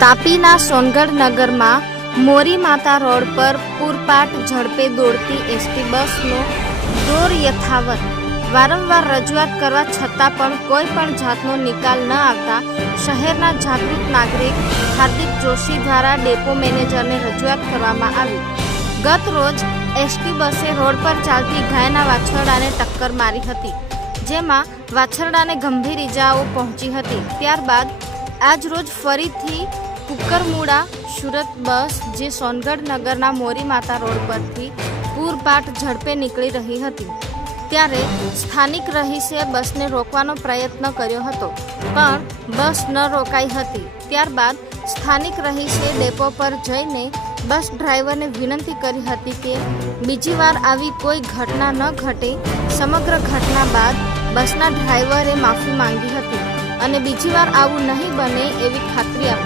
તાપીના સોનગઢ નગરમાં મોરી માતા રોડ પર પૂરપાટ ઝડપે દોડતી એસટી બસનો દોર યથાવત વારંવાર રજૂઆત કરવા છતાં પણ કોઈ પણ જાતનો નિકાલ ન આવતા શહેરના જાગૃત નાગરિક હાર્દિક જોશી દ્વારા ડેપો મેનેજરને રજૂઆત કરવામાં આવી। ગત રોજ એસટી બસે રોડ પર ચાલતી ગાયના વાછરડાને ટક્કર મારી હતી, જેમાં વાછરડાને ગંભીર ઈજાઓ પહોંચી હતી। ત્યારબાદ આજ રોજ ફરીથી કુકરમુડા સુરત બસ જે સોનગઢ નગરના મોરી માતા રોડ પરથી પૂરપાટ ઝડપે નીકળી રહી હતી, ત્યારે સ્થાનિક રહીશે બસને રોકવાનો પ્રયત્ન કર્યો હતો, પણ બસ ન રોકાઈ હતી। ત્યારબાદ સ્થાનિક રહીશે ડેપો પર જઈને બસ ડ્રાઈવરને વિનંતી કરી હતી કે બીજી વાર આવી કોઈ ઘટના ન ઘટે। સમગ્ર ઘટના બાદ બસના ડ્રાઈવરે માફી માંગી હતી અને બીજી વાર આવું નહીં બને એવી ખાતરી આપી।